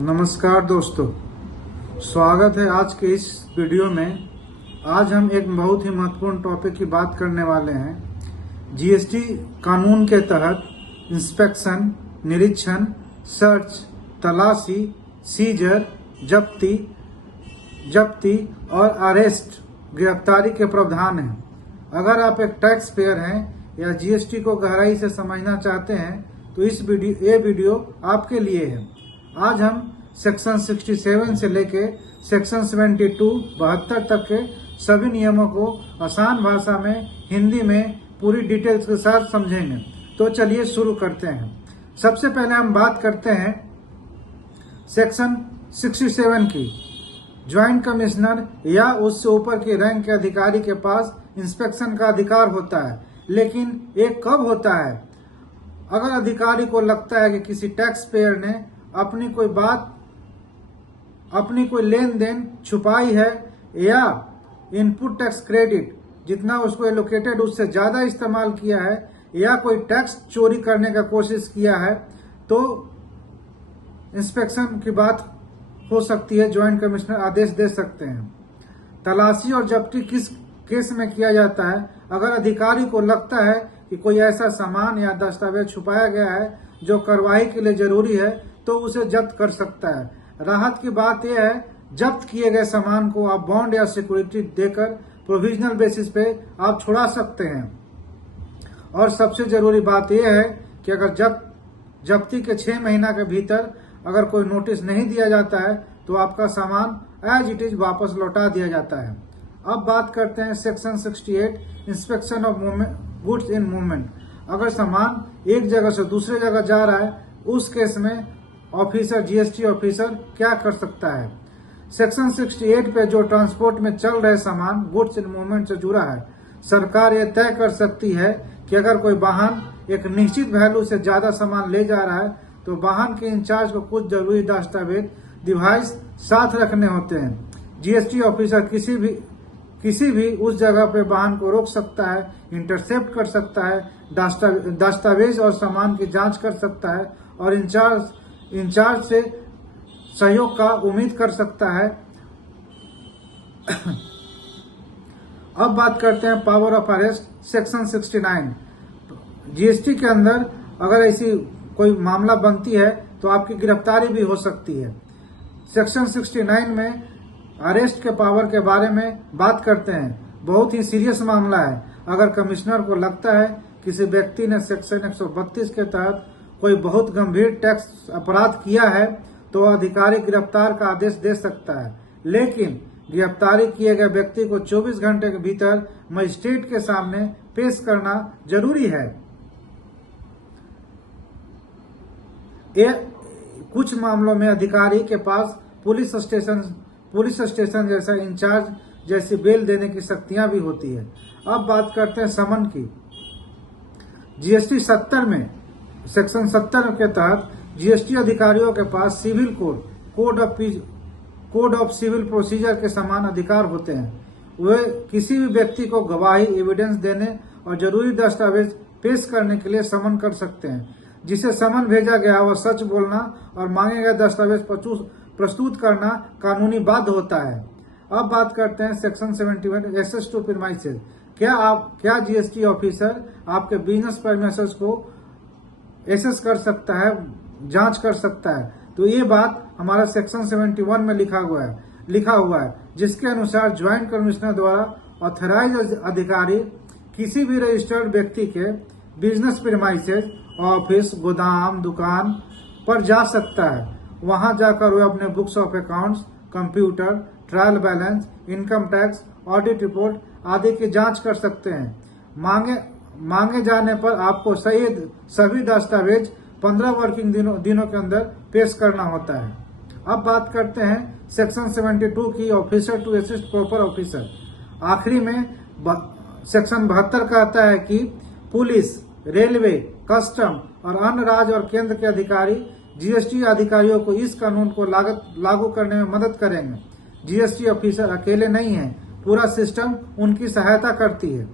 नमस्कार दोस्तों, स्वागत है आज के इस वीडियो में। आज हम एक बहुत ही महत्वपूर्ण टॉपिक की बात करने वाले हैं। जीएसटी कानून के तहत इंस्पेक्शन, निरीक्षण, सर्च, तलाशी, सीजर, जब्ती और अरेस्ट, गिरफ्तारी के प्रावधान हैं। अगर आप एक टैक्स पेयर हैं या जीएसटी को गहराई से समझना चाहते हैं तो ये वीडियो आपके लिए है। आज हम सेक्शन 67 से लेके सेक्शन 72 तक के सभी नियमों को आसान भाषा में हिंदी में पूरी डिटेल्स के साथ समझेंगे। तो चलिए शुरू करते हैं। सबसे पहले हम बात करते हैं सेक्शन 67 की। ज्वाइंट कमिश्नर या उससे ऊपर के रैंक के अधिकारी के पास इंस्पेक्शन का अधिकार होता है, लेकिन ये कब होता है? अगर अधिकारी को लगता है कि किसी टैक्स पेयर ने अपनी कोई लेन देन छुपाई है या इनपुट टैक्स क्रेडिट जितना उसको एलोकेटेड उससे ज्यादा इस्तेमाल किया है या कोई टैक्स चोरी करने का कोशिश किया है, तो इंस्पेक्शन की बात हो सकती है। ज्वाइंट कमिश्नर आदेश दे सकते हैं। तलाशी और जब्ती किस केस में किया जाता है? अगर अधिकारी को लगता है कि कोई ऐसा सामान या दस्तावेज छुपाया गया है जो कार्रवाई के लिए जरूरी है, तो उसे जब्त कर सकता है। राहत की बात यह है, जब्त किए गए सामान को आप बॉन्ड या सिक्योरिटी देकर प्रोविजनल बेसिस पे आप छुड़ा सकते हैं। और सबसे जरूरी बात यह है कि अगर जब्ती के 6 महीना के भीतर अगर कोई नोटिस नहीं दिया जाता है तो आपका सामान एज इट इज वापस लौटा दिया जाता है। अब बात करते हैं section 68, inspection of goods in movement. अगर सामान एक जगह से दूसरे जगह जा रहा है, उस केस में ऑफिसर, जीएसटी ऑफिसर क्या कर सकता है? सेक्शन 68 पे जो ट्रांसपोर्ट में चल रहे सामान गुड्स इन मूवमेंट से जुड़ा है, सरकार ये तय कर सकती है कि अगर कोई वाहन एक निश्चित वैल्यू से ज्यादा सामान ले जा रहा है तो वाहन के इंचार्ज को कुछ जरूरी दस्तावेज, डिवाइस साथ रखने होते हैं। जीएसटी ऑफिसर किसी भी उस जगह पे वाहन को रोक सकता है, इंटरसेप्ट कर सकता है, दस्तावेज और सामान की जांच कर सकता है और इंचार्ज से सहयोग का उम्मीद कर सकता है। अब बात करते हैं power of arrest, section 69। GST के अंदर अगर ऐसी कोई मामला बनती है तो आपकी गिरफ्तारी भी हो सकती है। सेक्शन 69 में अरेस्ट के पावर के बारे में बात करते हैं। बहुत ही सीरियस मामला है। अगर कमिश्नर को लगता है किसी व्यक्ति ने सेक्शन 132 के तहत कोई बहुत गंभीर टैक्स अपराध किया है तो अधिकारी गिरफ्तार का आदेश दे सकता है, लेकिन गिरफ्तारी किए गए व्यक्ति को 24 घंटे के भीतर मजिस्ट्रेट के सामने पेश करना जरूरी है। कुछ मामलों में अधिकारी के पास पुलिस स्टेशन जैसा इंचार्ज जैसी बेल देने की शक्तियां भी होती है। अब बात करते हैं समन की। जीएसटी 70 में सेक्शन 70 के तहत जीएसटी अधिकारियों के पास civil code of civil procedure के समान अधिकार होते हैं। वे किसी भी व्यक्ति को गवाही, एविडेंस देने और जरूरी दस्तावेज पेश करने के लिए समन कर सकते हैं। जिसे समन भेजा गया वह सच बोलना और मांगे गए दस्तावेज प्रस्तुत करना कानूनी बाध्य होता है। अब बात करते हैं सेक्शन 71, एक्सेस टू प्रीमाइसेस। क्या जीएसटी ऑफिसर आपके बिजनेस प्रीमाइसेस को एक्सेस कर सकता है, जांच कर सकता है? तो ये बात हमारा सेक्शन 71 में लिखा हुआ है, जिसके अनुसार ज्वाइंट कमिश्नर द्वारा ऑथराइज अधिकारी किसी भी रजिस्टर्ड व्यक्ति के बिजनेस प्रीमाइसेस, ऑफिस, गोदाम, दुकान पर जा सकता है। वहां जाकर वे अपने books of accounts, computer, trial balance, income tax, audit report आदि की जांच कर सकते हैं। मांगे जाने पर आपको सभी दस्तावेज 15 वर्किंग दिनों के अंदर पेश करना होता है। अब बात करते हैं सेक्शन 72 की, officer to assist proper officer. आखिरी में सेक्शन 72 कहता है कि पुलिस, रेलवे, कस्टम और अन्य राज्य और केंद्र के अधिकारी जीएसटी अधिकारियों को इस कानून को लागू करने में मदद करेंगे। जीएसटी ऑफिसर अकेले नहीं है, पूरा सिस्टम उनकी सहायता करती है।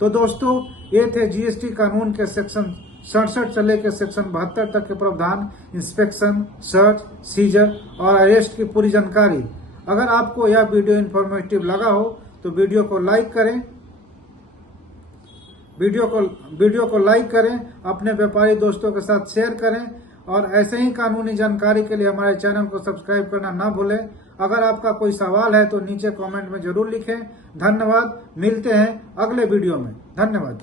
तो दोस्तों, ये थे जीएसटी कानून के सेक्शन 67 से लेकर सेक्शन 72 तक के प्रावधान, इंस्पेक्शन, सर्च, सीजर और अरेस्ट की पूरी जानकारी। अगर आपको यह वीडियो इन्फॉर्मेटिव लगा हो तो वीडियो को लाइक करें, अपने व्यापारी दोस्तों के साथ शेयर करें और ऐसे ही कानूनी जानकारी के लिए हमारे चैनल को सब्सक्राइब करना ना भूलें। अगर आपका कोई सवाल है तो नीचे कमेंट में जरूर लिखें। धन्यवाद, मिलते हैं अगले वीडियो में। धन्यवाद।